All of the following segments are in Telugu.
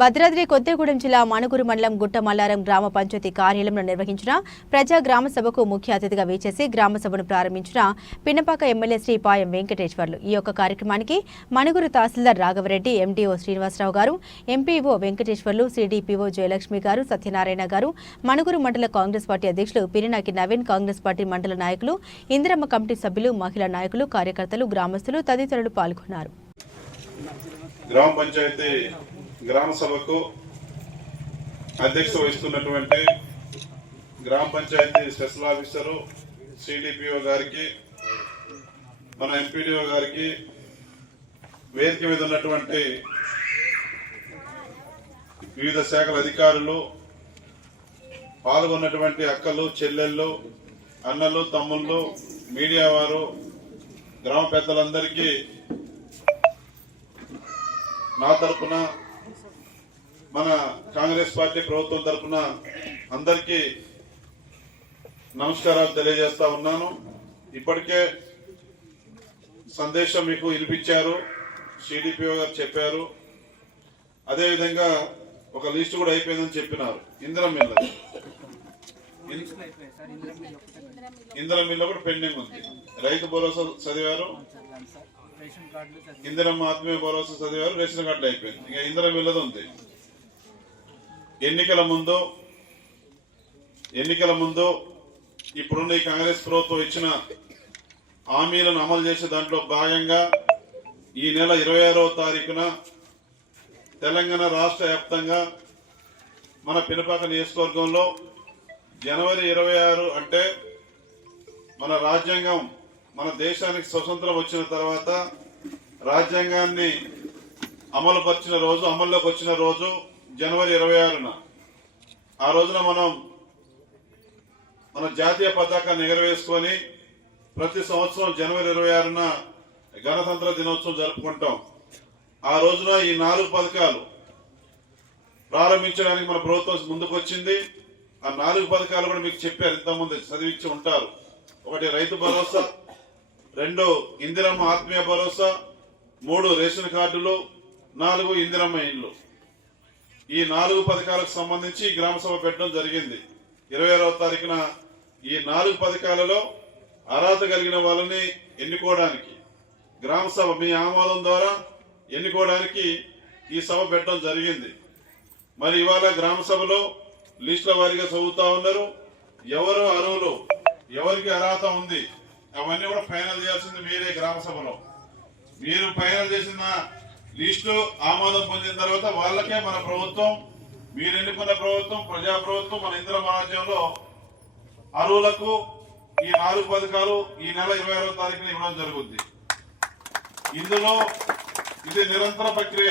భద్రాద్రి కొత్తగూడెం జిల్లా మణుగురు మండలం గుట్ట మల్లారం గ్రామ పంచాయతీ కార్యాలయంలో నిర్వహించిన ప్రజా గ్రామ సభకు ముఖ్య అతిథిగా వేచేసి గ్రామ సభను ప్రారంభించిన పిన్నపాక ఎమ్మెల్యే శ్రీ పాయం వెంకటేశ్వర్లు. ఈ యొక్క కార్యక్రమానికి మణుగురు తహసీల్దార్ రాఘవరెడ్డి ఎండీఓ శ్రీనివాసరావు గారు ఎంపీఓ వెంకటేశ్వర్లు సిడిపిఓ జయలక్ష్మి గారు సత్యనారాయణ గారు మణుగురు మండల కాంగ్రెస్ పార్టీ అధ్యక్షులు పిరినాకి నవీన్ కాంగ్రెస్ పార్టీ మండల నాయకులు ఇందిరమ్మ కమిటీ సభ్యులు మహిళా నాయకులు కార్యకర్తలు గ్రామస్తులు తదితరులు పాల్గొన్నారు. గ్రామ పంచాయతీ గ్రామ సభకు అధ్యక్షత వహిస్తున్నటువంటి గ్రామ పంచాయతీ స్పెషల్ ఆఫీసరు సిడిపిఓ గారికి మన ఎంపీడీఓ గారికి వేదిక మీద ఉన్నటువంటి వివిధ శాఖల అధికారులు పాల్గొన్నటువంటి అక్కలు చెల్లెళ్ళు అన్నలు తమ్ముళ్ళు మీడియా వారు గ్రామ పెద్దలందరికీ నా తరపున మన కాంగ్రెస్ పార్టీ ప్రభుత్వం తరఫున అందరికీ నమస్కారాలు తెలియజేస్తా ఉన్నాను. ఇప్పటికే సందేశం మీకు వినిపించారు. సిడిపిఓ గారు చెప్పారు. అదేవిధంగా ఒక లిస్ట్ కూడా అయిపోయిందని చెప్పినారు. ఇందిరం మిల్ల ఇందిరం మిల్ల కూడా పెండింగ్ ఉంది. రైతు భరోసా చదివారు. రేషన్ ఇందిరమ్మ ఆత్మీయ భరోసా చదివారు. రేషన్ కార్డు అయిపోయింది. ఇంకా ఇందిరం మిల్లది ఉంది. ఎన్నికల ముందు ఎన్నికల ముందు ఇప్పుడున్న ఈ కాంగ్రెస్ ప్రభుత్వం ఇచ్చిన హామీలను అమలు చేసే దాంట్లో భాగంగా ఈ నెల ఇరవై ఆరవ తారీఖున తెలంగాణ రాష్ట్ర వ్యాప్తంగా మన పినపాక నియోజకవర్గంలో జనవరి ఇరవై ఆరు అంటే మన రాజ్యాంగం మన దేశానికి స్వతంత్రం వచ్చిన తర్వాత రాజ్యాంగాన్ని అమలుపరిచిన రోజు అమల్లోకి వచ్చిన రోజు జనవరి ఇరవై ఆరున. ఆ రోజున మనం మన జాతీయ పతాకాన్ని ఎగరవేసుకొని ప్రతి సంవత్సరం జనవరి ఇరవై ఆరున గణతంత్ర దినోత్సవం జరుపుకుంటాం. ఆ రోజున ఈ నాలుగు పథకాలు ప్రారంభించడానికి మన ప్రభుత్వం ముందుకు వచ్చింది ఆ నాలుగు పథకాలు కూడా మీకు చెప్పారు ఇంతకుముందు చదివించి ఉంటారు. ఒకటి రైతు భరోసా రెండు ఇందిరమ్మ ఆత్మీయ భరోసా మూడు రేషన్ కార్డులు నాలుగు ఇందిరమ్మ ఇండ్లు ఈ నాలుగు పథకాలకు సంబంధించి గ్రామ సభ పెట్టడం జరిగింది. ఇరవై ఆరవ తారీఖున ఈ నాలుగు పథకాలలో అర్హత కలిగిన వాళ్ళని ఎన్నుకోవడానికి గ్రామ సభ మీ ఆమోదం ద్వారా ఎన్నుకోవడానికి ఈ సభ పెట్టడం జరిగింది. మరి ఇవాళ గ్రామ సభలో లిస్టుల వారిగా చదువుతా ఉన్నారు. ఎవరు అర్హులు ఎవరికి అర్హత ఉంది అవన్నీ కూడా ఫైనల్ చేయాల్సింది మీరే గ్రామ సభలో. మీరు ఫైనల్ చేసిన లిస్టు ఆమోదం పొందిన తర్వాత వాళ్ళకే మన ప్రభుత్వం మీరు ఎన్నుకున్న ప్రభుత్వం ప్రజా ప్రభుత్వం మన ఇంద్ర రాజ్యంలో అరువులకు ఈ నాలుగు పథకాలు ఈ నెల ఇరవై ఆరో తారీఖున ఇవ్వడం జరుగుద్ది. ఇందులో ఇది నిరంతర ప్రక్రియ.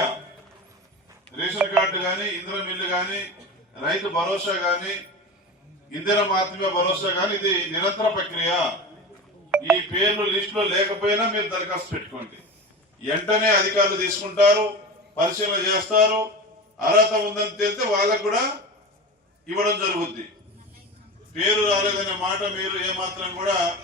రేషన్ కార్డు కానీ ఇందిర మిల్లు కానీ రైతు భరోసా కానీ ఇందిర ఆత్మీయ భరోసా కానీ ఇది నిరంతర ప్రక్రియ. ఈ పేర్లు లిస్టులో లేకపోయినా మీరు దరఖాస్తు పెట్టుకోండి. వెంటనే అధికారులు తీసుకుంటారు పరిశీలన చేస్తారు. అర్హత ఉందని తెలిస్తే వాళ్ళకు కూడా ఇవ్వడం జరుగుద్ది. పేరు రాలేదనే మాట మీరు ఏమాత్రం కూడా